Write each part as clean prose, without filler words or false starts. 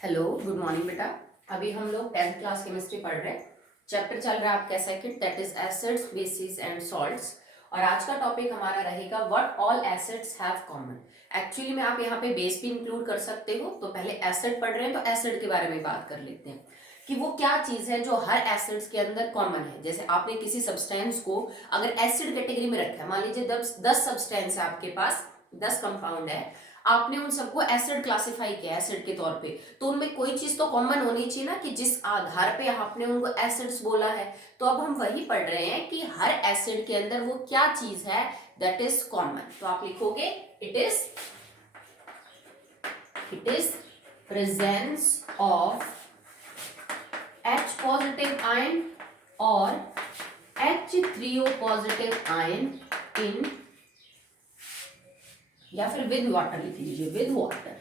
Hello, good morning बेटा। अभी हम लोग 10th क्लास केमिस्ट्री पढ़ रहे हैं। चैप्टर चल रहा है आपका second, that is acids, basis and salts. और आज का टॉपिक हमारा रहेगा what all acids have common. Actually में आप यहाँ पे बेस भी इंक्लूड कर सकते हो। तो पहले एसिड पढ़ रहे हैं तो एसिड के बारे में बात कर लेते हैं कि वो क्या चीज है जो हर एसिड्स के अंदर कॉमन है। जैसे आपने किसी सब्सटेंस को अगर एसिड कैटेगरी में रखा है, मान लीजिए 10 सब्सटेंस है आपके पास, 10 कंपाउंड है, आपने उन सबको एसिड क्लासिफाई किया एसिड के तौर पे, तो उनमें कोई चीज तो कॉमन होनी चाहिए ना कि जिस आधार पे आपने उनको एसिड्स बोला है। तो अब हम वही पढ़ रहे हैं कि हर एसिड के अंदर वो क्या चीज है दैट इज कॉमन। तो आप लिखोगे it is presence of H positive ion और H3O पॉजिटिव आयन इन, या फिर विद वाटर लिख लीजिए, विद वाटर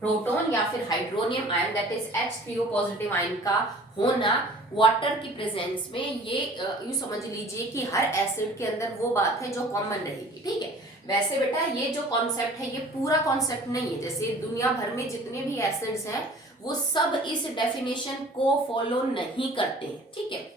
प्रोटॉन या फिर hydronium ion that is H3O positive ion का होना वाटर की प्रेजेंस में, ये यूं समझ लीजिए कि हर एसिड के अंदर वो बात है जो कॉमन रहेगी। ठीक है, वैसे बेटा ये जो कॉन्सेप्ट है ये पूरा कॉन्सेप्ट नहीं है। जैसे दुनिया भर में जितने भी एसिड्स हैं वो सब इस डेफिनेशन को फॉलो नहीं करते हैं। ठीक है,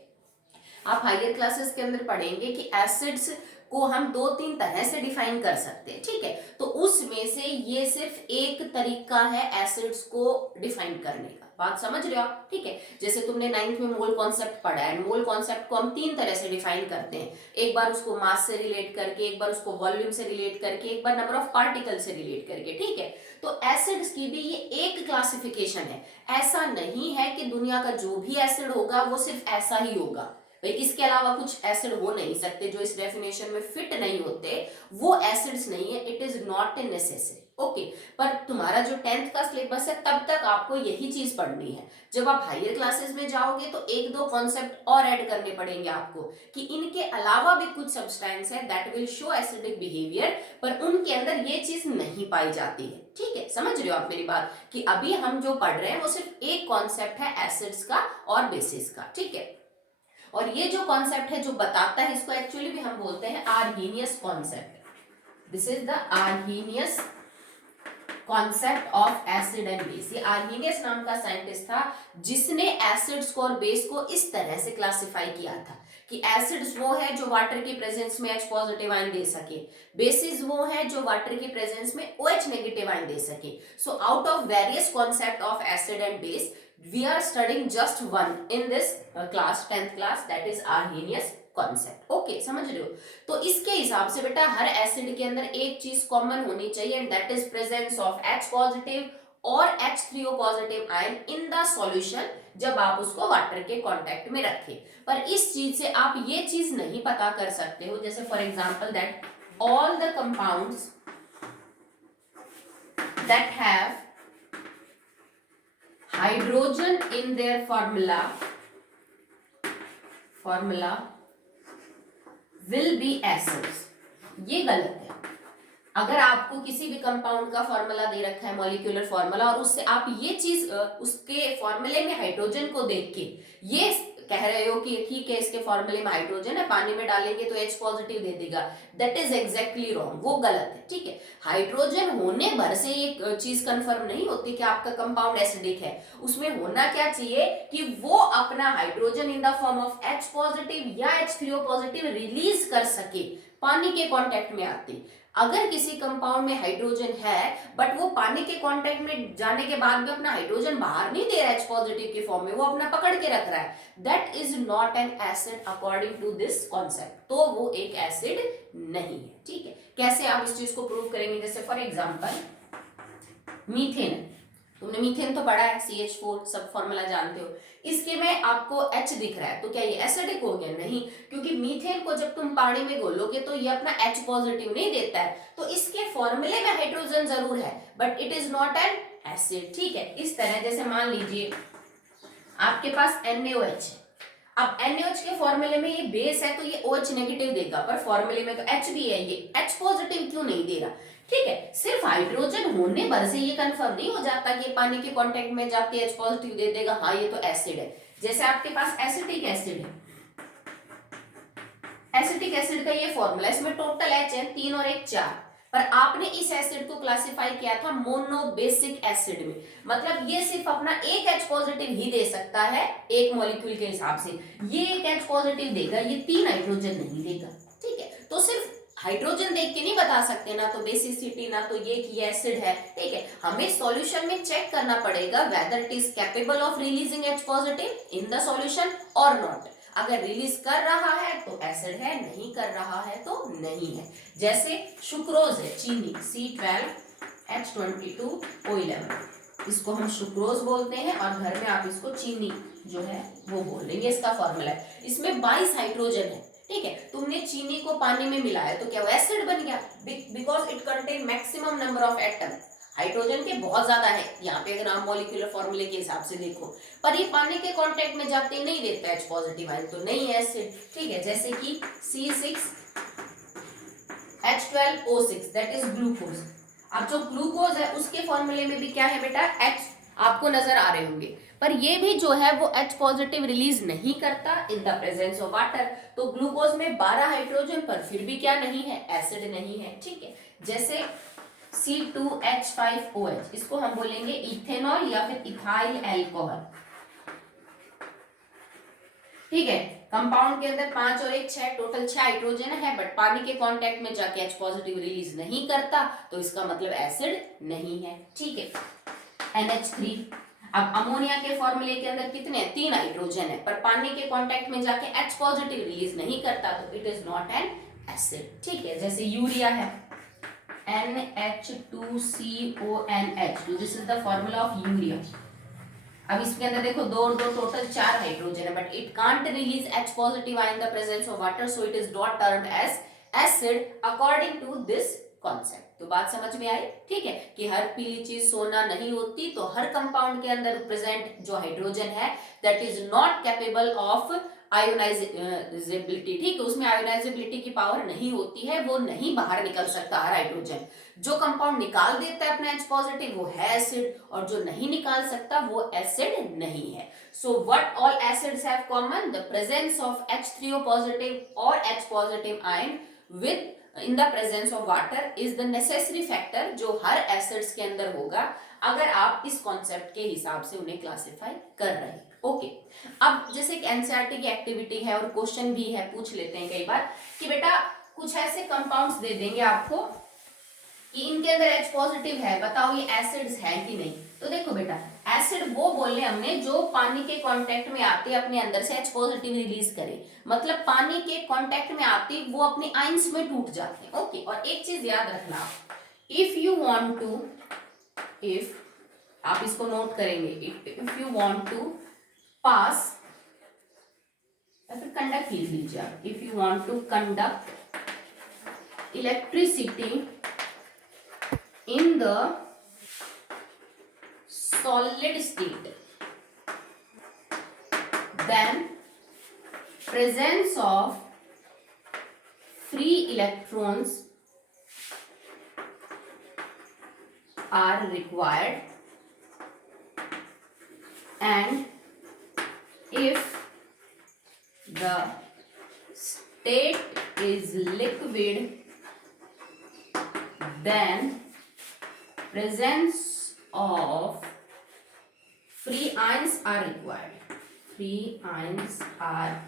आप हायर क्लासेस के अंदर पढ़ेंगे कि एसिड्स को हम 2-3 तरह से डिफाइन कर सकते हैं। ठीक है, तो उसमें से ये सिर्फ एक तरीका है एसिड्स को डिफाइन करने का। बात समझ रहे हो आप? ठीक है, जैसे तुमने 9th में मोल कॉन्सेप्ट पढ़ा है, मोल कॉन्सेप्ट को हम 3 तरह से डिफाइन करते हैं। एक बार उसको मास से रिलेट करके, एक बार उसको वॉल्यूम से रिलेट करके, एक बार नंबर ऑफ पार्टिकल से रिलेट करके। ठीक है, तो एसिड्स की भी ये एक क्लासिफिकेशन है। ऐसा नहीं है कि दुनिया का जो भी एसिड होगा वो सिर्फ ऐसा ही होगा, भाई इसके अलावा कुछ एसिड हो नहीं सकते जो इस डेफिनेशन में फिट नहीं होते, वो एसिड्स नहीं है। It is not a necessary. Okay, पर तुम्हारा जो 10th का सिलेबस है तब तक आपको यही चीज पढ़नी है। जब आप हायर क्लासेस में जाओगे तो 1-2 कॉन्सेप्ट और ऐड करने पड़ेंगे आपको कि इनके अलावा भी कुछ सब्सटेंस है that will show acidic behaviour, पर उनके अंदर ये चीज नहीं पाई जाती है। ठीक है, समझ रहे हो आप मेरी बात कि अभी हम जो पढ़ रहे हैं वो सिर्फ एक कॉन्सेप्ट है एसिड्स का और बेसिस का। ठीक है, और ये जो कॉन्सेप्ट है जो बताता है, इसको एक्चुअली भी हम बोलते हैं Arrhenius concept. This is the Arrhenius concept of acid and base. ये आर्हीनियस नाम का साइंटिस्ट था जिसने एसिड्स को और बेस को इस तरह से क्लासिफाई किया था कि एसिड्स वो है जो वाटर की प्रेजेंस में H पॉजिटिव आयन दे सके, बेसिस वो है जो वाटर की प्रेजेंस में OH नेगेटिव आयन दे सके। So out of various concept of acid and base we are studying just one in this class, 10th class, that is Arrhenius concept. Okay, समझ रहे हो? तो इसके हिसाब से बेटा हर एसिड के अंदर एक चीज कॉमन होनी चाहिए and that is presence of H positive और H3O positive ion in the solution, जब आप उसको वाटर के कांटेक्ट में रखें। पर इस चीज से आप ये चीज नहीं पता कर सकते हो, जैसे for example that all the compounds that have hydrogen in their formula will be acids. ये गलत है। अगर आपको किसी भी कंपाउंड का फॉर्मूला दे रखा है, मॉलिक्यूलर फॉर्मूला, और उससे आप ये चीज उसके फॉर्मूले में हाइड्रोजन को देख के ये कह रहे हो कि ठीक है इसके फॉर्मूले में हाइड्रोजन है, पानी में डालेंगे तो H पॉजिटिव दे देगा, दैट इज एग्जैक्टली रॉन्ग, वो गलत है। ठीक है, हाइड्रोजन होने भर से ये चीज कंफर्म नहीं होती कि आपका कंपाउंड एसिडिक है। उसमें होना क्या चाहिए कि वो अपना hydrogen in the form of H positive या H3O पॉजिटिव रिलीज कर सके पानी के कांटेक्ट में आते। अगर किसी कंपाउंड में हाइड्रोजन है बट वो पानी के कांटेक्ट में जाने के बाद भी अपना हाइड्रोजन बाहर नहीं दे रहा है H पॉजिटिव के फॉर्म में, वो अपना पकड़ के रख रहा है, that is not an acid according to this concept. तो वो एक एसिड नहीं है। ठीक है, कैसे आप इस चीज को प्रूव करेंगे? जैसे फॉर एग्जांपल मीथेन, तुमने मीथेन तो पढ़ा है, CH4 सब फॉर्मूला जानते हो। इसके में आपको H दिख रहा है तो क्या ये एसिडिक हो गया? नहीं, क्योंकि मीथेन को जब तुम पानी में घोलोगे तो ये अपना H पॉजिटिव नहीं देता है, तो इसके फॉर्मूले में हाइड्रोजन जरूर है but it is not an acid. ठीक है, इस तरह जैसे मान लीजिए आपके पास NaOH है, अब NaOH के फॉर्मूले में ये बेस है तो ये OH नेगेटिव देगा, पर फॉर्मूले में तो H भी है, ये H पॉजिटिव क्यों नहीं दे रहा? ठीक है, सिर्फ हाइड्रोजन होने भर से ये कंफर्म नहीं हो जाता कि पानी के कांटेक्ट में जाके H पॉजिटिव दे देगा, हाँ ये तो एसिड है। जैसे आपके पास एसिटिक एसिड है, एसिटिक एसिड का ये फॉर्मूला, इसमें टोटल H है 3 और 1 4, पर आपने इस एसिड को क्लासिफाई किया था मोनोबेसिक एसिड में, मतलब ये सिर्फ अपना एक H पॉजिटिव ही दे सकता है एक मॉलिक्यूल के हिसाब से, ये एक H पॉजिटिव देगा, ये 3 हाइड्रोजन नहीं देगा, ठीक है। तो सिर्फ हाइड्रोजन देख के नहीं बता सकते ना तो बेसिसिटी ना तो ये कि एसिड है, ठीक है। हमें सॉल्यूशन में चेक करना पड़ेगा whether it is capable of releasing H positive in the solution और नॉट। अगर रिलीज कर रहा है तो एसिड है, नहीं कर रहा है तो नहीं है। जैसे सुक्रोज है, चीनी C12H22O11, इसको हम सुक्रोज बोलते हैं और घर में आप इसको चीनी जो है वो बोल देंगे, इसका फॉर्मूला है। इसमें 22 हाइड्रोजन है, ठीक है। तुमने चीनी को पानी में मिलाया तो क्या वो एसिड बन गया? Because it contain maximum number of atom, hydrogen के बहुत ज्यादा है यहाँ पे अगर आप मॉलिक्यूलर फॉर्मूले के हिसाब से देखो, पर ये पानी के कांटेक्ट में जाते नहीं देता H पॉजिटिव आयन, तो नहीं है एसिड, ठीक है। जैसे कि C6H12O6 दैट इज ग्लूकोज। अब जो ग्लूकोज है उसके फॉर्मूले में भी क्या है बेटा, H आपको नजर आ रहे होंगे, पर ये भी जो है वो H पॉजिटिव रिलीज नहीं करता इन द प्रेजेंस ऑफ वाटर। तो ग्लूकोज में 12 हाइड्रोजन पर फिर भी क्या नहीं है, एसिड नहीं है, ठीक है। जैसे C2H5OH, इसको हम बोलेंगे इथेनॉल या फिर इथाइल एल्कोहल, ठीक है। कंपाउंड के अंदर 5 और 1 6, टोटल 6 हाइड्रोजन है, बट पानी के कांटेक्ट में जाके H पॉजिटिव रिलीज नहीं करता, तो इसका मतलब एसिड नहीं है, ठीक है। NH3, अब अमोनिया के फॉर्मूले के अंदर कितने 3 हाइड्रोजन है, पर पानी के कांटेक्ट में जाके H पॉजिटिव रिलीज नहीं करता, तो it is not an acid, ठीक है। जैसे यूरिया है NH2CONH2, this is the formula of urea. अब इसके अंदर देखो 2 और 2 टोटल 4 हाइड्रोजन है, but it can't release H positive ion in the presence of water, so it is not termed as acid according to this concept. तो बात समझ में आई, ठीक है, कि हर पीली चीज सोना नहीं होती, तो हर कंपाउंड के अंदर प्रेजेंट जो हाइड्रोजन है that is not capable of ionisability, ठीक है, उसमें आयोनाइजेबिलिटी की पावर नहीं होती है, वो नहीं बाहर निकल सकता हर हाइड्रोजन। जो कंपाउंड निकाल देता है अपना H पॉजिटिव वो है एसिड, और जो नहीं निकाल सकता वो एसिड नहीं है। So what all acids have common, the presence of H3O positive और H positive ion with in the presence of water is the necessary factor, जो हर एसिड्स के अंदर होगा अगर आप इस कॉन्सेप्ट के हिसाब से उन्हें क्लासिफाई कर रहे हैं, ओके। अब जैसे कि एनसीईआरटी की एक्टिविटी है और क्वेश्चन भी है, पूछ लेते हैं कई बार कि बेटा कुछ ऐसे कंपाउंड्स दे देंगे आपको कि इनके अंदर H पॉजिटिव है, बताओ ये एसिड्स है कि नहीं। तो देखो बेटा, एसिड वो बोले हमने जो पानी के कांटेक्ट में आते अपने अंदर से H पॉजिटिव रिलीज करे, मतलब पानी के कांटेक्ट में आते वो अपने आयंस में टूट जाते हैं, ओके। और एक चीज याद रखना, if you want to, if आप इसको नोट करेंगे, if you want to pass या फिर कंडक्ट लिख लीजिए आप, if you want to conduct electricity in the solid state, then presence of free electrons are required, and if the state is liquid, then presence of free ions are required, free ions are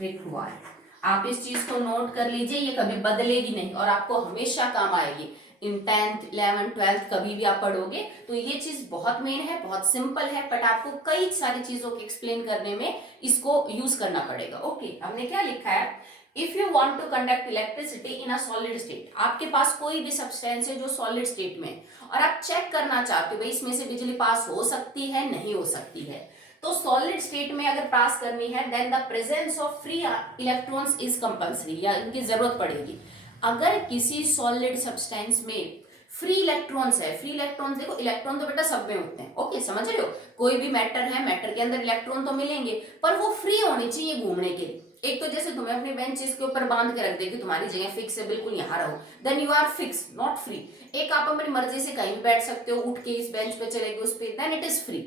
required। आप इस चीज को note कर लीजिए, ये कभी बदलेगी नहीं और आपको हमेशा काम आएगी। इन 10th 11th 12th कभी भी आप पढ़ोगे तो ये चीज बहुत मेन है, बहुत सिंपल है, बट आपको कई सारी चीजों को एक्सप्लेन करने में इसको यूज करना पड़ेगा, ओके। हमने क्या लिखा है, if you want to conduct electricity in a solid state, आपके पास कोई भी सब्सटेंस है जो सॉलिड स्टेट में और आप चेक करना चाहते हो भाई इसमें से बिजली पास हो सकती है नहीं हो सकती है, तो सॉलिड स्टेट में अगर पास करनी है then the presence of free electrons is compulsory, या इनकी जरूरत पड़ेगी। अगर किसी सॉलिड सब्सटेंस में फ्री इलेक्ट्रॉन्स है, फ्री इलेक्ट्रॉन्स देखो, इलेक्ट्रॉन तो बेटा सब में होते हैं, ओके, समझ रहे हो, कोई भी मैटर है, मैटर के अंदर इलेक्ट्रॉन तो मिलेंगे, पर वो फ्री होने चाहिए घूमने के लिए। एक तो जैसे तुम्हें अपने बेंचेस के ऊपर बांध के रख दे कि तुम्हारी जगह फिक्स है, बिल्कुल यहाँ रहो, then you are fix not free. एक आप अपनी मर्जी से कहीं भी बैठ सकते हो, उठ के इस बेंच पे चले गए उस पे, देन इट इज फ्री।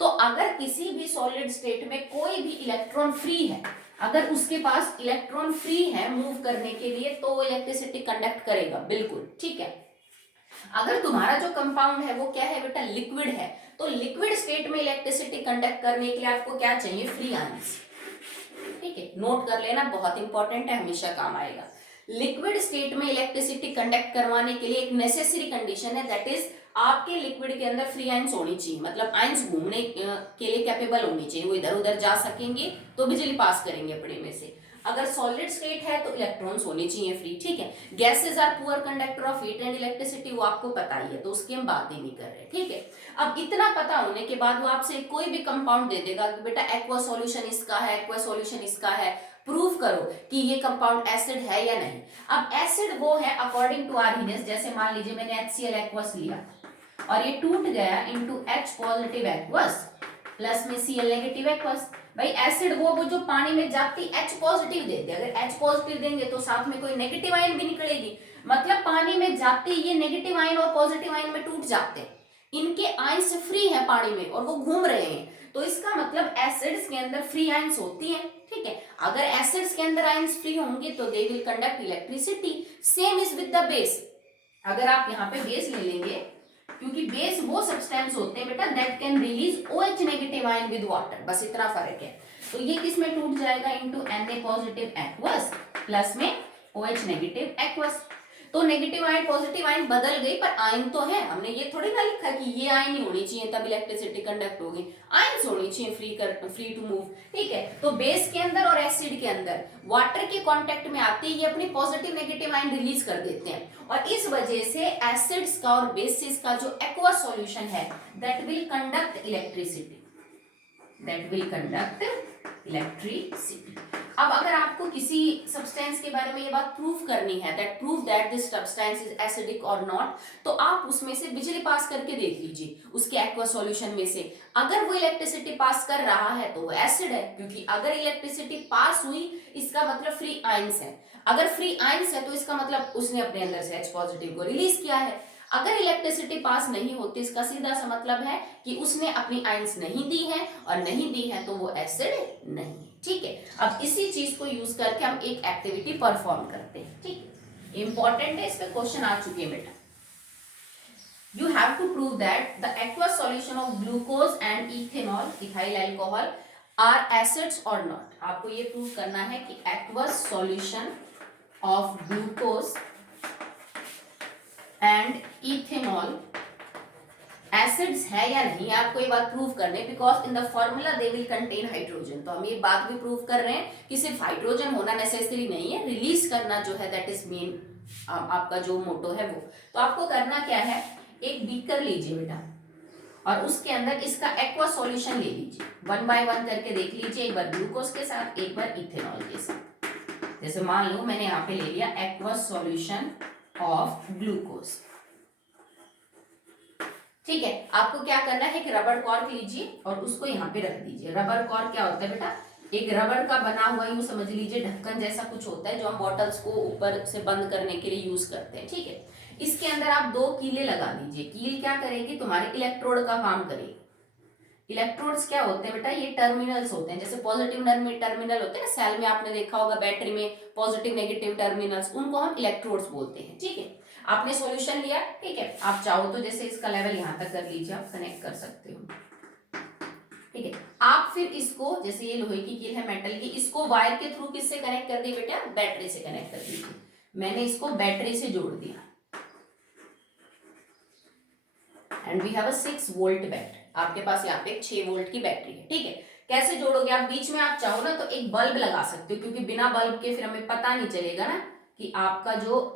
तो अगर किसी भी सॉलिड स्टेट में कोई भी इलेक्ट्रॉन फ्री है अगर उसके पास इलेक्ट्रॉन फ्री है मूव करने के लिए तो वो इलेक्ट्रिसिटी कंडक्ट करेगा, बिल्कुल ठीक है। अगर तुम्हारा जो कंपाउंड है वो क्या है बेटा, लिक्विड है, तो लिक्विड स्टेट में इलेक्ट्रिसिटी कंडक्ट करने के लिए आपको क्या चाहिए, फ्री आयंस। ठीक है, नोट कर लेना, बहुत इंपॉर्टेंट है, हमेशा काम आएगा। लिक्विड स्टेट में इलेक्ट्रिसिटी कंडक्ट करवाने के लिए एक नेसेसरी कंडीशन है, दैट इज आपके लिक्विड के अंदर फ्री आयंस होनी चाहिए, मतलब आयंस घूमने के लिए कैपेबल होनी चाहिए, वो इधर उधर जा सकेंगे तो बिजली पास करेंगे अपने में से। अगर सॉलिड स्टेट है तो इलेक्ट्रॉन्स होने चाहिए फ्री, ठीक है। Gases are poor conductor of heat and electricity, वो आपको पता ही है, तो उसकी हम बात ही नहीं कर रहे, ठीक है। अब इतना पता होने के बाद वो आपसे कोई भी कंपाउंड दे देगा कि बेटा एक्वा सॉल्यूशन इसका है, एक्वा सॉल्यूशन इसका है, प्रूव करो कि ये कंपाउंड एसिड है या नहीं। अब एसिड वो है अकॉर्डिंग टू आर्हीनेस, जैसे मान लीजिए मैंने HCl एक्वस लिया और ये टूट गया into H positive aqueous plus में Cl नेगेटिव एक्वस। भाई एसिड वो जो पानी में जाती H पॉजिटिव देते, अगर H पॉजिटिव देंगे तो साथ में कोई नेगेटिव आयन भी निकलेगी, मतलब पानी में जाती ये नेगेटिव आयन और पॉजिटिव आयन में टूट जाते हैं, इनके आयंस फ्री है पानी में और वो घूम रहे हैं, तो इसका मतलब एसिड्स के अंदर फ्री आयंस होती हैं, ठीक है। अगर एसिड्स के अंदर आयंस फ्री होंगे तो they will conduct electricity, same is with the base. अगर आप यहाँ पे बेस ले लेंगे, क्योंकि बेस वो सब्सटेंस होते हैं बेटा that can release OH negative ion with water, बस इतना फर्क है। तो ये किस में टूट जाएगा, into Na positive aqueous plus में OH नेगेटिव एक्वस। तो नेगेटिव आयन पॉजिटिव आयन बदल गई पर आयन तो है, हमने ये थोड़ी ना लिखा कि ये आयन ही होनी चाहिए तब इलेक्ट्रिसिटी कंडक्ट होगी, आयंस होनी चाहिए फ्री टू मूव, ठीक है। तो बेस के अंदर और एसिड के अंदर वाटर के कांटेक्ट में आते ही ये अपनी पॉजिटिव नेगेटिव आयन रिलीज कर देते हैं, और इस वजह से एसिड्स का और बेसिस का जो एक्वस सॉल्यूशन है दैट विल कंडक्ट इलेक्ट्रिसिटी, अब अगर आपको किसी सब्सटेंस के बारे में ये बात प्रूव करनी है, that this substance is acidic और नॉट, तो आप उसमें से बिजली पास करके देख लीजिए उसके एक्वस सॉल्यूशन में से, अगर वो इलेक्ट्रिसिटी पास कर रहा है तो वो एसिड है, क्योंकि अगर इलेक्ट्रिसिटी पास हुई इसका मतलब फ्री आयंस है, अगर फ्री आयंस है तो इसका मतलब उसने अपने अंदर से H पॉजिटिव को रिलीज किया है। अगर इलेक्ट्रिसिटी पास नहीं होती इसका सीधा सा मतलब है कि उसने अपनी आयंस नहीं दी है, और नहीं दी है तो वो एसिड नहीं है, ठीक है। अब इसी चीज को यूज करके हम एक एक्टिविटी परफॉर्म करते हैं, ठीक है, इंपॉर्टेंट है, इस पे क्वेश्चन आ चुके हैं बेटा। You have to prove that the aqueous solution of glucose and ethanol, ethyl alcohol, are acids or not. आपको ये प्रूव करना है कि aqueous solution of glucose and ethanol acids है या नहीं, आपको ये बात प्रूव करने, because in the formula they will contain hydrogen. तो हम ये बात भी प्रूव कर रहे हैं कि सिर्फ हाइड्रोजन होना नेसेसरी नहीं है, रिलीज करना जो है दैट इज मेन आपका जो मोटो है वो। तो आपको करना क्या है, एक बीकर लीजिए बेटा और उसके अंदर इसका एक्वा सॉल्यूशन ले लीजिए, 1 बाय 1 करके देख लीजिए, एक बार ग्लूकोज के साथ एक बार इथेनॉल के साथ। जैसे मान लो मैंने यहाँ पे ले लिया एक्वा सॉल्यूशन ऑफ ग्लूकोज, ठीक है। आपको क्या करना है कि रबर कॉर्क लीजिए और उसको यहाँ पे रख दीजिए। रबर कॉर्क क्या होता है बेटा, एक रबर का बना हुआ यूं समझ लीजिए ढक्कन जैसा कुछ होता है जो हम बॉटल्स को ऊपर से बंद करने के लिए यूज करते हैं, ठीक है। इसके अंदर आप 2 कीलें लगा दीजिए। कील क्या करेगी, तुम्हारे इलेक्ट्रोड का काम करेगी। इलेक्ट्रोड्स क्या होते हैं बेटा, ये टर्मिनल्स होते हैं, जैसे पॉजिटिव टर्मिनल होते हैं ना सेल में, आपने देखा होगा बैटरी में पॉजिटिव नेगेटिव टर्मिनल्स, उनको हम इलेक्ट्रोड्स बोलते हैं, ठीक है। आपने सॉल्यूशन लिया, ठीक है, आप चाहो तो जैसे इसका लेवल यहाँ तक कर लीजिए, आप कनेक्ट कर सकते हो, ठीक है। आप फिर इसको, जैसे ये लोहे की कील है मेटल की, इसको वायर के थ्रू किससे कनेक्ट कर दी बेटा, बैटरी से कनेक्ट कर दीजिए। मैंने इसको बैटरी से जोड़ दिया and we have a 6 volt battery. आपके पास यहाँ पे 6 वोल्ट की बैटरी है, ठीक है। कैसे जोड़ोगे आप, बीच में आप चाहो ना तो एक बल्ब लगा सकते हो, क्योंकि बिना बल्ब के फिर हमें पता नहीं चलेगा ना कि आपका जो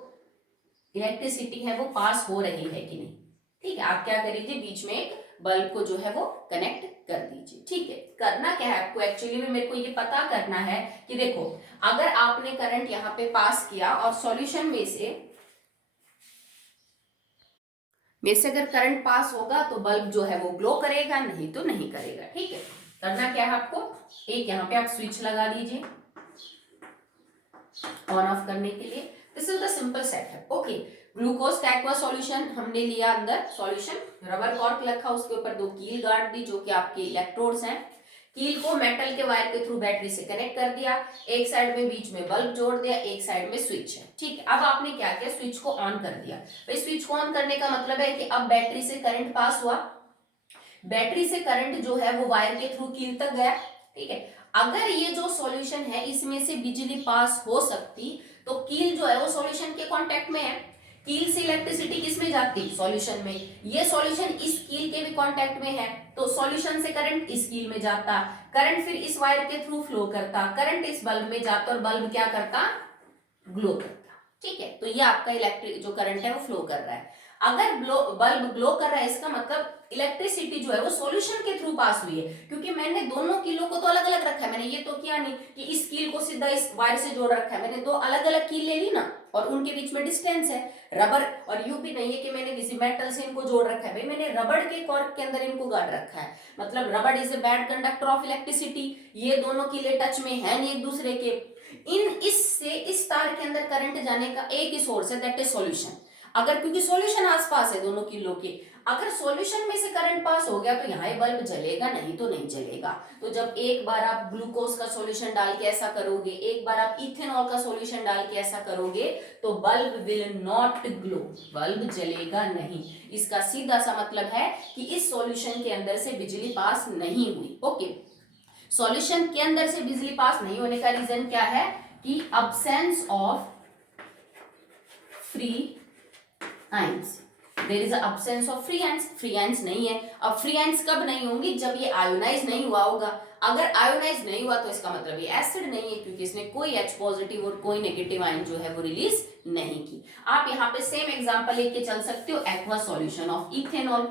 इलेक्ट्रिसिटी है वो पास हो रही है कि नहीं, ठीक है। आप क्या करिए, बीच में एक बल्ब को जो है वो कनेक्ट कर दीजिए, ठीक है। करना क्या है आपको, एक्चुअली में मेरे को ये पता करना है कि देखो अगर आपने करंट यहाँ पे पास किया और सॉल्यूशन में से अगर करंट पास होगा तो बल्ब जो है वो ग्लो करेगा, नहीं तो नहीं करेगा, ठीक है। करना क्या है आपको, एक यहाँ पे आप स्विच लगा दीजिए ऑन ऑफ करने के लिए। This is the simple setup, okay. Glucose का एक्वा सॉल्यूशन हमने लिया, अंदर सॉल्यूशन, रबर कॉर्क रखा, उसके ऊपर 2 कील गार्ड दी जो कि आपके इलेक्ट्रोड्स हैं। कील को मेटल के वायर के थ्रू बैटरी से कनेक्ट कर दिया, एक साइड में बीच में बल्ब जोड़ दिया, एक साइड में स्विच है, ठीक है। अब आपने क्या किया, स्विच को ऑन कर दिया। भाई स्विच को ऑन करने का मतलब है कि अब बैटरी से करंट पास हुआ, बैटरी से करंट जो है वो वायर के थ्रू कील तक गया, ठीक है। अगर ये जो सॉल्यूशन है इसमें से बिजली पास हो सकती तो कील जो है वो सॉल्यूशन के कांटेक्ट में है, कील से इलेक्ट्रिसिटी किस में जाती, सॉल्यूशन में, ये सॉल्यूशन इस कील के भी कांटेक्ट में है तो सॉल्यूशन से करंट इस कील में जाता, करंट फिर इस वायर के थ्रू फ्लो करता, करंट इस बल्ब में जाता और बल्ब क्या करता, ग्लो करता, ठीक है। तो ये आपका इलेक्ट्रिक जो करंट है वो फ्लो कर रहा है। अगर बल्ब ग्लो कर रहा है इसका मतलब इलेक्ट्रिसिटी जो है वो सॉल्यूशन के थ्रू पास हुई है, क्योंकि मैंने दोनों कीलों को तो अलग अलग रखा है, मैंने ये तो किया नहीं कि इस कील को सीधा इस वायर से जोड़ रखा है, मैंने दो अलग अलग कील ले ली ना और उनके बीच में डिस्टेंस है, रबर, और यूं भी नहीं है कि मैंने किसी मेटल से इनको जोड़ रखा है, भाई मैंने रबड़ के कॉर्क के अंदर इनको गाड़ रखा है, मतलब रबड़ is a bad conductor of electricity, ये दोनों कीले टच में है नहीं एक दूसरे के, इन इससे इस तार के अंदर करंट जाने का एक ही सोर्स है, दैट इज सॉल्यूशन। अगर क्योंकि सॉल्यूशन आसपास है दोनों किलो के, अगर सॉल्यूशन में से करंट पास हो गया तो यहाँ बल्ब जलेगा, नहीं तो नहीं जलेगा। तो जब एक बार आप ग्लूकोज का सॉल्यूशन डाल के ऐसा करोगे, एक बार आप इथेनॉल का सॉल्यूशन डाल के ऐसा करोगे तो bulb will not glow, bulb जलेगा नहीं। इसका सीधा सा मतलब है कि इस सॉल्यूशन के अंदर से बिजली पास नहीं हुई। ओके, सॉल्यूशन के अंदर से बिजली पास नहीं होने का रीजन क्या है कि absence of free ions, there is absence of free ions, free ions नहीं है। अब फ्री आयंस कब नहीं होंगी, जब ये आयोनाइज नहीं हुआ होगा, अगर आयोनाइज नहीं हुआ तो इसका मतलब ये एसिड नहीं है, क्योंकि इसने कोई H पॉजिटिव और कोई नेगेटिव आयन जो है वो रिलीज नहीं की। आप यहाँ पे सेम एग्जांपल लेके चल सकते हो, एक्वा सॉल्यूशन ऑफ इथेनॉल,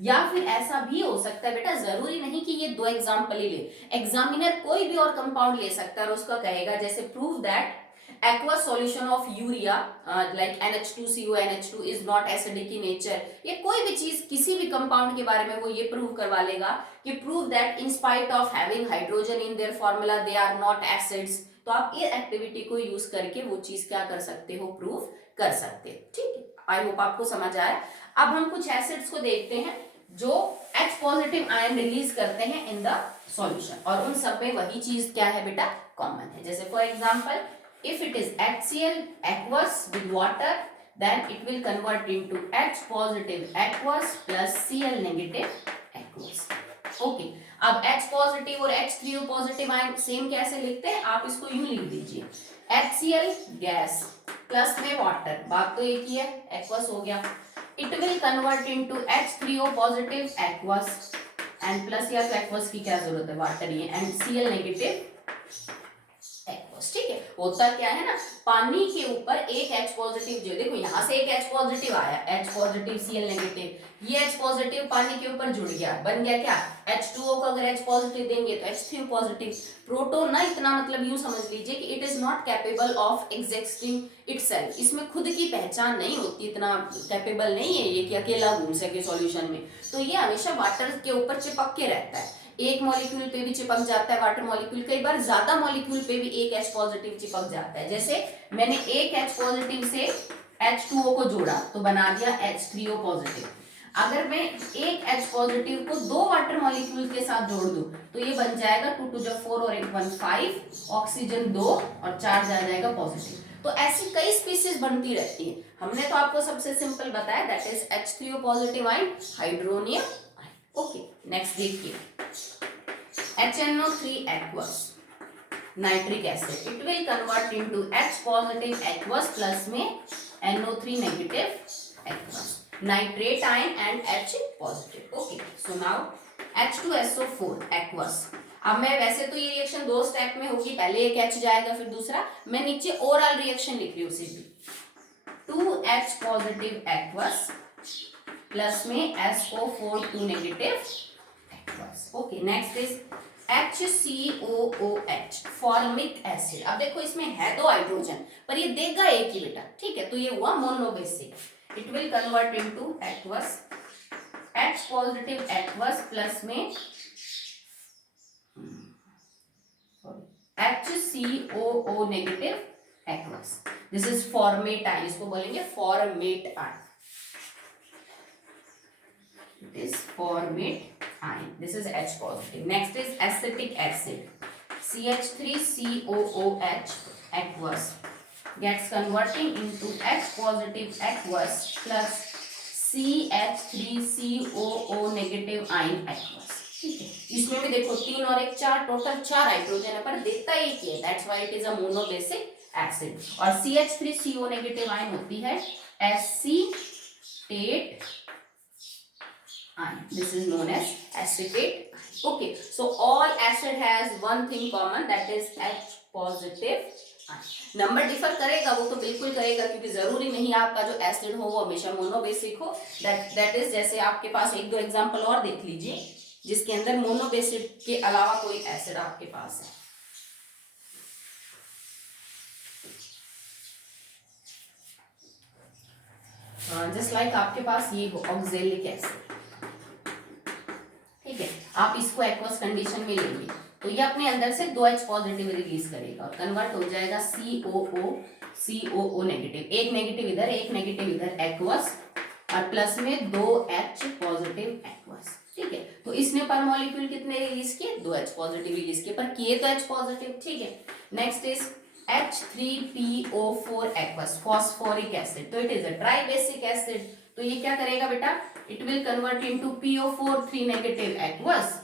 या फिर ऐसा भी हो सकता है बेटा, जरूरी नहीं कि ये दो एग्जांपल ही ले, एग्जामिनर कोई भी और कंपाउंड ले सकता है और उसका कहेगा जैसे prove that aqueous solution of urea like NH2CO NH2 is not acidic in nature, ये कोई भी चीज किसी भी कंपाउंड के बारे में वो ये प्रूव करवा लेगा कि prove that in spite of having hydrogen in their formula they are not acids. तो आप ये एक्टिविटी को यूज करके वो चीज क्या कर सकते हो, प्रूव कर सकते हो, ठीक है। आई होप आपको समझ आया। अब हम कुछ एसिड्स को देखते हैं जो H पॉजिटिव आयन रिलीज करते हैं इन द सॉल्यूशन, और उन सब में वही चीज क्या है बेटा, कॉमन है। जैसे for example if it is HCl aqueous with water then it will convert into H positive aqueous plus Cl negative aqueous। Okay, अब H पॉजिटिव और H3O पॉजिटिव आयन सेम कैसे लिखते हैं, आप इसको यूं लिख दीजिए, HCl गैस प्लस में वाटर, बात तो एक ही है, aqueous हो गया, it will convert into H3O positive aqueous and plus या तो aqueous की क्या जरूरत है, वाटर ही है, and Cl negative एक्वस, ठीक है। होता क्या है ना, पानी के ऊपर एक H पॉजिटिव, जो देखो यहाँ से एक H पॉजिटिव आया, H पॉजिटिव Cl नेगेटिव, ये H पॉजिटिव पानी के ऊपर जुड़ गया, बन गया क्या, H2O को अगर H पॉजिटिव देंगे तो H3O पॉजिटिव। प्रोटॉन ना इतना मतलब यूं समझ लीजिए कि it is not capable of existing itself, इसमें खुद की पहचान नहीं होती, इतना कैपेबल नहीं है ये कि अकेला घूम सके सॉल्यूशन में, तो ये हमेशा वाटर के ऊपर चिपक के रहता है, एक मॉलिक्यूल पे भी चिपक जाता है वाटर मॉलिक्यूल, कई बार ज्यादा मॉलिक्यूल पे भी एक H पॉजिटिव चिपक जाता है। जैसे मैंने एक H पॉजिटिव से H2O को जोड़ा तो बना दिया H3O पॉजिटिव, अगर मैं एक H पॉजिटिव को दो वाटर मॉलिक्यूल के साथ जोड़ दूं तो ये बन जाएगा 2 to the 4 और 1 1 5, ऑक्सीजन 2 और चार्ज आ जाएगा पॉजिटिव। तो ऐसी कई स्पीसीज बनती रहती है, हमने तो आपको सबसे सिंपल बताया, that is H3O positive ion, hydronium ion. Okay, next देखिए, HNO3 aqueous nitric acid, it will convert into H positive aqueous plus में NO3 negative aqueous, nitrate ion and H positive. Okay, so now H2SO4 aqueous। अब मैं वैसे तो ये reaction दो step में होगी, पहले एक H जाएगा फिर दूसरा, मैं नीचे ओरल रिएक्शन लिख रही हूँ सीधी, 2H पॉजिटिव aqueous प्लस में SO4 2 negative aqueous। Okay, next is HCOOH formic acid. अब देखो इसमें है दो हाइड्रोजन पर ये देगा एक ही बेटा, ठीक है, तो ये हुआ monobasic, it will convert into aqueous, H positive aqueous plus में HCOO negative aqueous, this is format ion, इसको बोलेंगे format ion, it is format ion. This is H positive. Next is acetic acid. CH3COOH aqueous gets converting into H positive aqueous plus CH3COO negative ion aqueous. ठीक है, इसमें भी देखो 3 और 1 4, total 4 hydrogen है, पर देता एक ही है, that's why it is a monobasic acid. और CH3CO नेगेटिव आयन होती है acetate ion. This is known as acetate. Okay, so all acid has one thing common, that is H positive ion. Number differ करेगा वो तो बिल्कुल करेगा, क्योंकि जरूरी नहीं आपका जो एसिड हो वो हमेशा मोनोबेसिक हो. दैट इज जैसे आपके पास एक दो एग्जांपल और देख लीजिए जिसके अंदर मोनोबेसिक के अलावा कोई एसिड आपके पास है. जस्ट लाइक आपके पास ये हो ऑक्जेलिक एसिड. ठीक है, आप इसको एक्वस कंडीशन में लेंगे तो ये अपने अंदर से 2H पॉजिटिव रिलीज करेगा और कन्वर्ट हो जाएगा COO नेगेटिव. एक नेगेटिव इधर, एक नेगेटिव इधर, एक्वस और प्लस में 2H पॉजिटिव एक्वस. ठीक है, तो इसने पर मॉलिक्यूल कितने रिलीज किए? 2H पॉजिटिव रिलीज किए, पर किए तो H पॉजिटिव. ठीक है, next is H3PO4 aqueous phosphoric acid. तो it is a tribasic acid. तो ये क्या करेगा बेटा? It will convert into PO4 3 negative aqueous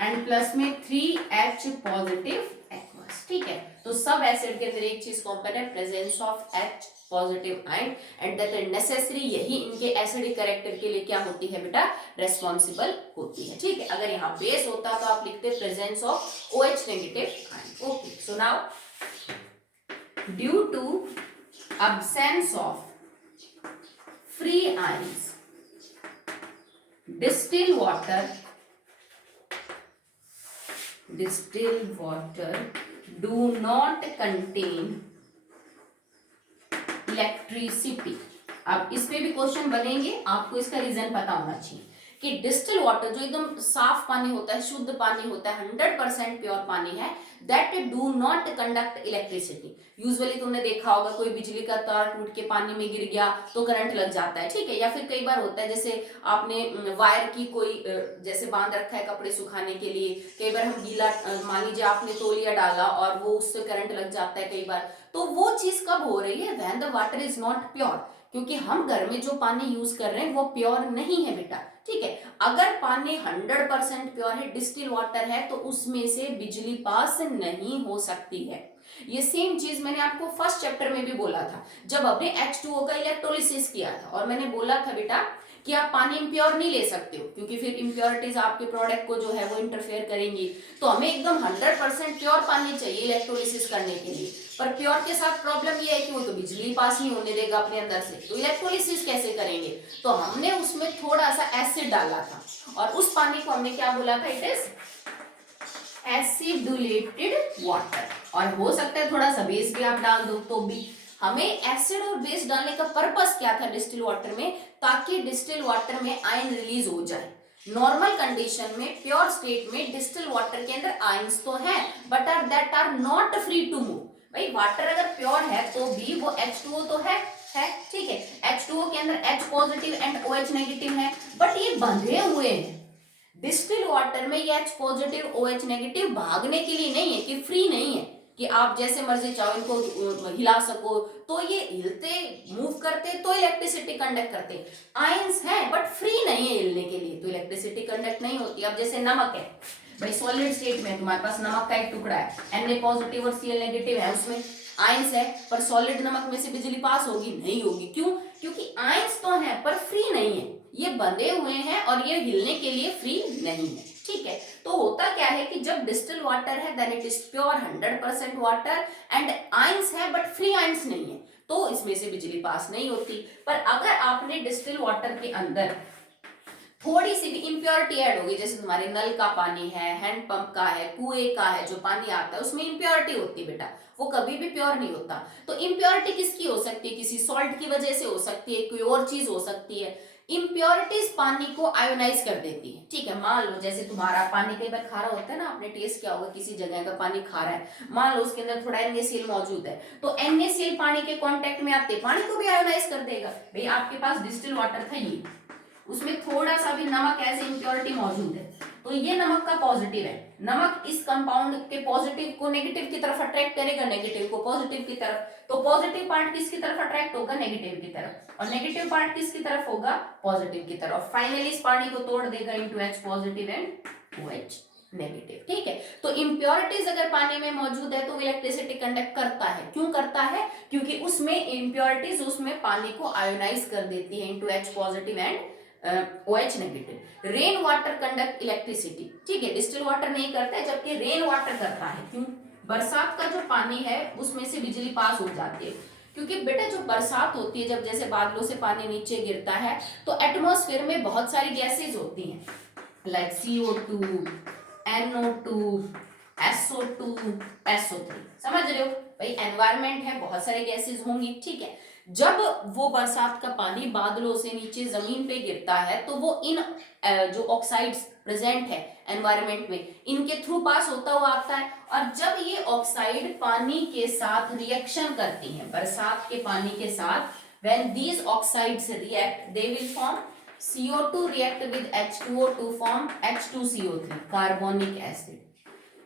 and plus में 3H पॉजिटिव एक्वस. ठीक है, तो सब एसिड के अंदर एक चीज कॉमन है, presence of H positive ion, and that is necessary. यही इनके एसिडिक कैरेक्टर के लिए क्या होती है बेटा? रेस्पॉन्सिबल होती है. ठीक है, अगर यहाँ बेस होता तो आप लिखते presence of OH negative ion. Okay, so now due to absence of free ions, distilled water do not contain electricity. अब इस पे भी क्वेश्चन बनेंगे, आपको इसका रीजन पता होना चाहिए कि डिस्टिल वाटर जो एकदम साफ पानी होता है, शुद्ध पानी होता है, 100% प्योर पानी है, that do not conduct electricity. Usually तुमने देखा होगा कोई बिजली का तार टूट के पानी में गिर गया तो करंट लग जाता है. ठीक है, या फिर कई बार होता है जैसे आपने वायर की कोई जैसे बांध रखा है कपड़े सुखाने के लिए, कई बार हम गीला मान लीजिए आपने तौलिया डाला और वो उससे करंट लग जाता है कई बार. तो वो चीज कब हो रही है? When the water is not pure. क्योंकि हम घर में जो पानी यूज कर रहे हैं वो प्योर नहीं है बेटा. ठीक है, अगर पानी 100% प्योर है, डिस्टिल वाटर है, तो उसमें से बिजली पास नहीं हो सकती है. ये सेम चीज मैंने आपको फर्स्ट चैप्टर में भी बोला था जब हमने H2O का इलेक्ट्रोलिसिस किया था, और मैंने बोला था बेटा कि आप पानी इम्प्योर नहीं ले सकते हो क्योंकि फिर इम्प्योरिटीज आपके प्रोडक्ट को जो है वो इंटरफेयर करेंगी. तो हमें एकदम 100% प्योर पानी चाहिए इलेक्ट्रोलिसिस करने के लिए, पर प्योर के साथ प्रॉब्लम ये है कि वो तो बिजली पास नहीं होने देगा अपने अंदर से. तो इलेक्ट्रोलिसिस कैसे करेंगे? तो हमने उसमें थोड़ा सा एसिड डाला था और उस पानी को हमने क्या बोला था? It is acidulated water. और हो सकता है थोड़ा सा बेस भी आप डाल दो तो भी. हमें एसिड और बेस डालने का पर्पस क्या था डिस्टिल वाटर में? ताकि डिस्टिल वाटर में आयन रिलीज हो जाए. नॉर्मल कंडीशन में, प्योर स्टेट में डिस्टिल वाटर के अंदर आयंस तो हैं but that are not free to move. भाई वाटर अगर प्योर है तो भी वो H2O तो है. ठीक है, H2O के अंदर H positive and OH negative है, बट ये बंधे हुए हैं. डिस्टिल वाटर में ये H पॉजिटिव OH नेगेटिव भागने के लिए नहीं है, कि फ्री नहीं है कि आप जैसे मर्जी चाहो इनको हिला सको. तो ये हिलते, मूव करते तो इलेक्ट्रिसिटी कंडक्ट करते. आयंस हैं बट फ्री नहीं है हिलने के लिए, तो इलेक्ट्रिसिटी कंडक्ट नहीं होती. अब जैसे नमक है भाई, सॉलिड स्टेट में तुम्हारे पास नमक का एक टुकड़ा है, Na पॉजिटिव और Cl नेगेटिव है, उसमें आयंस है, पर सॉलिड नमक में से बिजली पास होगी? नहीं होगी. क्यों? क्योंकि आयंस तो है पर फ्री नहीं है, ये बंधे हुए हैं और ये हिलने के लिए फ्री नहीं है. ठीक है, तो होता क्या है कि जब डिस्टिल वाटर है then it is pure 100% water and ions है बट फ्री आयंस नहीं है, तो इसमें से बिजली पास नहीं होती. पर अगर आपने डिस्टिल वाटर के अंदर थोड़ी सी भी इंप्योरिटी ऐड होगी, जैसे तुम्हारे नल का पानी है, हैंडपंप का है, कुएं का है, जो पानी आता है उसमें इंप्योरिटी होती है बेटा, वो कभी भी प्योर नहीं होता. तो इंप्योरिटी किसकी हो सकती है? किसी सॉल्ट की वजह से हो सकती है, कोई और चीज हो सकती है. इंप्योरिटीज पानी को आयोनाइज कर देती है. ठीक है, मान लो जैसे तुम्हारा पानी कई बार खारा होता है ना, आपने टेस्ट किया होगा किसी जगह का पानी खारा है, मान लो उसके अंदर थोड़ा NaCl मौजूद है, तो NaCl पानी के कांटेक्ट में आते पानी को भी आयोनाइज कर देगा. भाई आपके पास डिस्टिल वाटर था, ये उसमें थोड़ा सा भी नमक एज इम्प्योरिटी मौजूद है, तो ये नमक का पॉजिटिव है। नमक इस कंपाउंड के पॉजिटिव को नेगेटिव की तरफ अट्रैक्ट करेगा, नेगेटिव को पॉजिटिव की तरफ, तो पॉजिटिव पार्ट किसकी तरफ अट्रैक्ट होगा, नेगेटिव की तरफ, और नेगेटिव पार्ट किसकी तरफ होगा, पॉजिटिव की तरफ। फाइनली इस पानी को तोड़ देगा into H positive and OH negative. ठीक है, तो इम्प्योरिटीज अगर पानी में मौजूद है तो वो इलेक्ट्रिसिटी कंडक्ट करता है। क्यों करता है, क्योंकि उसमें इम्प्योरिटीज उसमें पानी को आयोनाइज कर देती है into H positive and OH negative. Rain water conduct electricity, ठीक है, डिस्टिल वाटर नहीं करता है, जबकि रेन वाटर करता है। क्यों, बरसात का जो पानी है उसमें से बिजली पास हो जाती है, क्योंकि बेटा जो बरसात होती है, जब जैसे बादलों से पानी नीचे गिरता है तो एटमॉस्फेयर में बहुत सारी गैसेज होती हैं, like CO2, NO2, SO2, SO3। समझ रहे हो भाई, एनवायरमेंट है, बहुत सारे गैसेज होंगी। ठीक है, जब वो बरसात का पानी बादलों से नीचे जमीन पे गिरता है तो वो इन जो ऑक्साइड्स प्रेजेंट है एनवायरमेंट में, इनके थ्रू पास होता हुआ आता है, और जब ये ऑक्साइड पानी के साथ रिएक्शन करती हैं, बरसात के पानी के साथ, when these oxides react they will form CO2 react with H2O to form H2CO3 carbonic acid,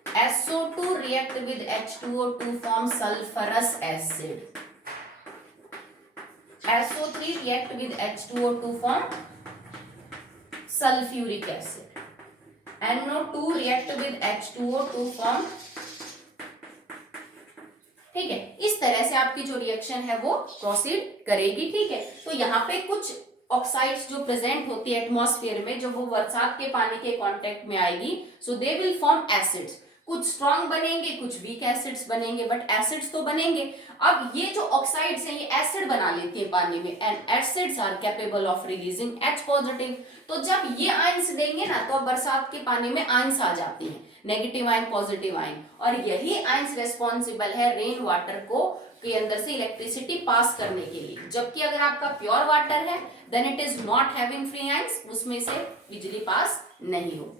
SO2 react with H2O to form sulfurous acid, SO3 react with H2O to form sulfuric acid, NO2 react with H2O to form, ठीक है, इस तरह से आपकी जो reaction है वो proceed करेगी। ठीक है, तो यहाँ पे कुछ ऑक्साइड्स जो प्रेजेंट होती है एटमॉस्फेयर में, जब वो बरसात के पानी के कांटेक्ट में आएगी, सो दे विल फॉर्म एसिड्स। कुछ स्ट्रॉन्ग बनेंगे, कुछ वीक एसिड्स बनेंगे, बट एसिड्स तो बनेंगे। अब ये जो ऑक्साइड्स हैं ये एसिड बना लेती है पानी में, and acids are capable of releasing H positive. तो जब ये आयंस देंगे ना, तो अब बरसात के पानी में आयंस आ जाती हैं, नेगेटिव आयन, पॉजिटिव आयन, और यही आयंस रेस्पॉन्सिबल है रेन वाटर को के अंदर से इलेक्ट्रिसिटी पास करने के लिए। जबकि अगर आपका प्योर वाटर है then it is not having free ions, उसमें से बिजली पास नहीं हो।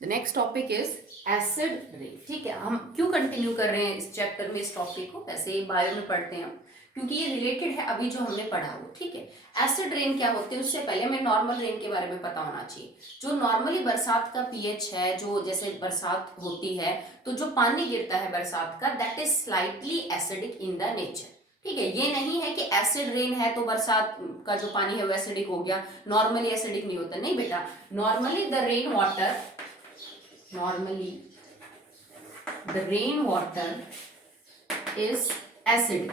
The next topic is acid rain. ठीक है, हम क्यों कंटिन्यू कर रहे हैं इस चैप्टर में इस टॉपिक को, वैसे ही बायो में पढ़ते हैं क्योंकि ये रिलेटेड है अभी जो हमने पढ़ा वो। ठीक है, एसिड रेन क्या होती है, उससे पहले हमें नॉर्मल रेन के बारे में पता होना चाहिए। जो नॉर्मली बरसात का पीएच है, जो जैसे बरसात होती है तो जो पानी गिरता है बरसात का, that is slightly acidic in the nature. ठीक है, ये नहीं है कि एसिड रेन है तो बरसात का जो पानी है वो एसिडिक हो गया, नॉर्मली एसिडिक नहीं होता। नहीं बेटा, normally the rain water is acidic.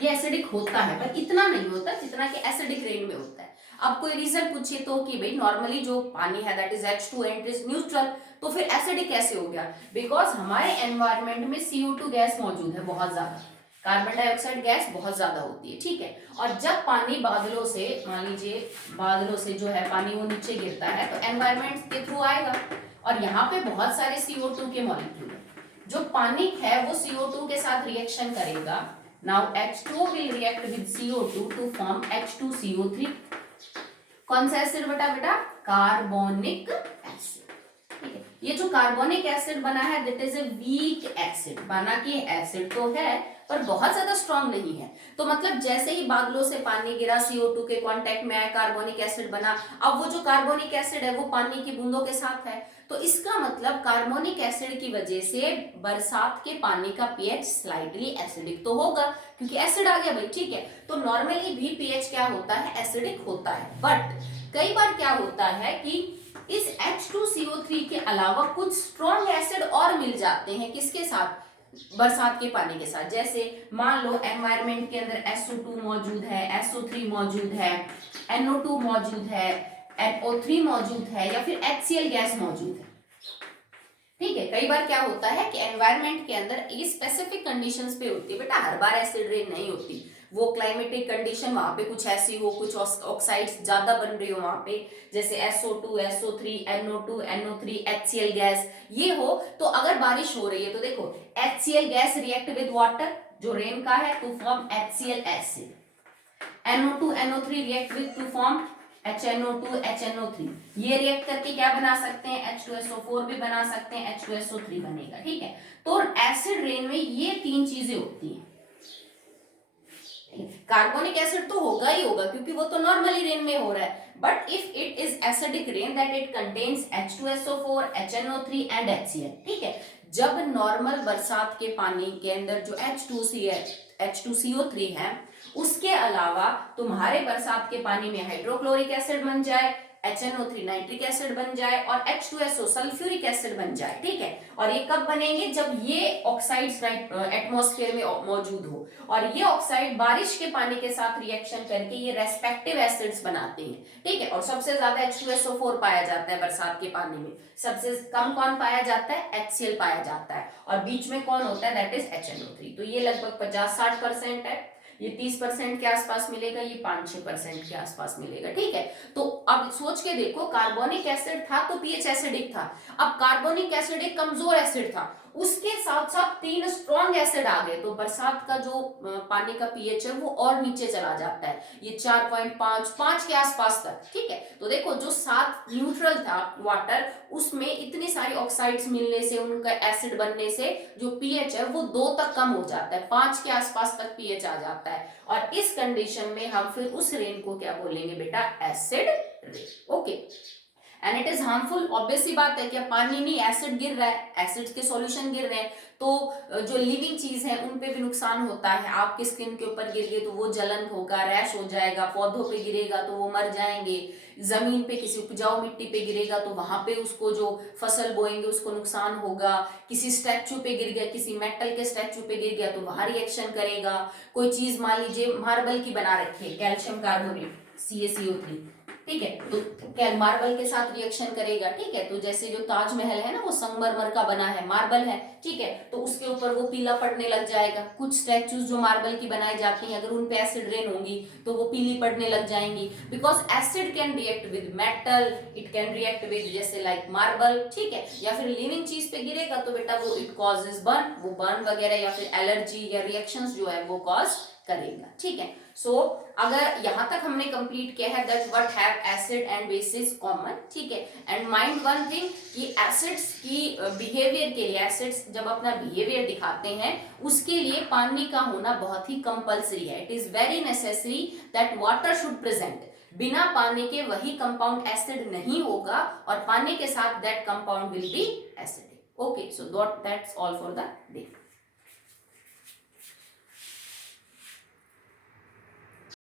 ये एसिडिक होता है पर इतना नहीं होता जितना कि एसिडिक रेन में होता है। अब कोई रीजन पूछे तो कि भाई नॉर्मली जो पानी है that is H2 and is neutral, तो फिर एसिडिक कैसे हो गया? बिकॉज हमारे एनवायरनमेंट में CO2 गैस मौजूद है बहुत ज्यादा, कार्बन डाइऑक्साइड गैस बहुत ज्यादा होती है। ठीक है, और जब पानी बादलों से, मान लीजिए बादलों से जो है पानी वो नीचे गिरता है तो एनवायरनमेंट के थ्रू आएगा, और यहाँ पे बहुत सारे CO2 के मॉलिक्यूल है। जो पानी है वो CO2 के साथ रिएक्शन करेगा। Now H2O will react with CO2 to form H2CO3। कौन सा एसिड बेटा? Carbonic acid. ठीक है, ये जो कार्बोनिक एसिड बना है that is a weak acid. बना कि एसिड तो है पर बहुत ज्यादा स्ट्रॉन्ग नहीं है। तो मतलब जैसे ही बादलों से पानी गिरा, CO2 के कांटेक्ट में आया, कार्बोनिक एसिड बना। अब वो जो कार्बोनिक एसिड है वो पानी की बूंदों के साथ है, तो इसका मतलब कार्बोनिक एसिड की वजह से बरसात के पानी का पीएच स्लाइटली एसिडिक तो होगा, क्योंकि एसिड आ गया भाई। ठीक है, तो नॉर्मली भी पीएच क्या होता है? एसिडिक होता है। बट कई बार क्या होता है कि इस H2CO3 के अलावा कुछ स्ट्रॉन्ग एसिड और मिल जाते हैं, किसके साथ? बरसात के पानी के साथ। जैसे मान लो एनवायरनमेंट के अंदर SO2 मौजूद है, SO3 मौजूद है, NO2 मौजूद है, NO3 मौजूद है, या फिर HCl गैस मौजूद है। ठीक है, कई बार क्या होता है कि एनवायरनमेंट के अंदर ये स्पेसिफिक कंडीशंस पे होती है बेटा, हर बार एसिड रेन नहीं होती। वो क्लाइमेटिक कंडीशन वहां पे कुछ ऐसी हो, कुछ ऑक्साइड्स ज्यादा बन रही हो वहां पे, जैसे SO2, SO3, NO2, NO3, HCl gas ये हो, तो अगर बारिश हो रही है तो देखो HCl gas react with water जो रेन का है to form HCl acid, NO2, NO3 react with to form HNO2, HNO3। ये रिएक्ट करके क्या बना सकते हैं? H2SO4 भी बना सकते हैं, H2SO3 बनेगा। ठीक है, तो एसिड रेन में ये तीन चीजें होती हैं। कार्बोनिक एसिड तो होगा ही होगा क्योंकि वो तो नॉर्मली रेन में हो रहा है, but if it is acidic rain that it contains H2SO4, HNO3 and HCl, ठीक है। जब नॉर्मल बरसात के पानी के अंदर जो H2CO3 है, उसके अलावा तुम्हारे बरसात के पानी में हाइड्रोक्लोरिक एसिड बन जाए, HNO3 नाइट्रिक एसिड बन जाए और H2SO सल्फ्यूरिक एसिड बन जाए, ठीक है। और ये कब बनेंगे? जब ये ऑक्साइड्स एटमॉस्फेयर में मौजूद हो, और ये ऑक्साइड बारिश के पानी के साथ रिएक्शन करके ये रेस्पेक्टिव एसिड्स बनाते हैं, ठीक है। और सबसे ज्यादा H2SO4 पाया जाता है बरसात के पानी में, सबसे कम कौन पाया जाता है? HCl पाया जाता है, और बीच में कौन होता है? That is HNO3। तो ये लगभग 50-60% है, ये 30% के आसपास मिलेगा, ये 5-6% के आसपास मिलेगा, ठीक है। तो अब सोच के देखो, कार्बोनिक एसिड था तो पीएच एसिडिक था, अब कार्बोनिक एसिड एक कमजोर एसिड था, उसके साथ साथ 3 स्ट्रॉन्ग एसिड आ गए, तो बरसात का जो पानी का पीएच है वो और नीचे चला जाता है, ये 4.5 के आसपास तक, ठीक है। तो देखो, जो 7 न्यूट्रल था वाटर, उसमें इतनी सारी ऑक्साइड्स मिलने से, उनका एसिड बनने से जो पीएच है वो 2 तक कम हो जाता है, 5 के आसपास तक पीएच आ जाता है, और इस कंडीशन में हम फिर उस रेन को क्या बोलेंगे बेटा? Acid rain, okay. And it is harmful, obvious सी बात है कि पानी नहीं, एसिड गिर रहा है, एसिड्स के सॉल्यूशन गिर रहे हैं, तो जो लिविंग चीज है उन पे भी नुकसान होता है। आपके स्किन के ऊपर गिर गए तो वो जलन होगा, रैश हो जाएगा, पौधों पे गिरेगा तो वो मर जाएंगे, जमीन पे किसी उपजाऊ मिट्टी पे गिरेगा तो वहां पे उसको जो फसल बोएंगे उसको नुकसान होगा, किसी स्टैचू पे गिर गया, किसी मेटल के स्टैचू पे गिर गया तो वहां रिएक्शन करेगा। कोई चीज मान लीजिए मार्बल की बना रखी है, कैल्शियम कार्बोनेट CaCO3, ठीक है, तो क्या मार्बल के साथ रिएक्शन करेगा, ठीक है। तो जैसे जो ताजमहल है ना, वो संगमरमर का बना है, मार्बल है, ठीक है, तो उसके ऊपर वो पीला पड़ने लग जाएगा। कुछ स्टैचूज जो मार्बल की बनाई जाती हैं, अगर उन पे एसिड रेन होंगी तो वो पीली पड़ने लग जाएंगी, because acid can react with metal, it can react with जैसे लाइक मार्बल, ठीक है। या फिर लिविंग चीज पे गिरेगा तो बेटा वो इट कॉजेज बर्न, वो बर्न वगैरह या फिर एलर्जी या रिएक्शंस जो है वो कॉज करेगा, ठीक है। सो अगर यहां तक हमने कंप्लीट किया है that what have acid and bases common, ठीक है। एंड माइंड वन थिंग कि एसिड्स की बिहेवियर के लिए, एसिड्स जब अपना बिहेवियर दिखाते हैं उसके लिए पानी का होना बहुत ही कंपलसरी है। It is very necessary that water should present, बिना पानी के वही कंपाउंड एसिड नहीं होगा, और पानी के साथ that compound will be acidic, okay. So that's all for the day.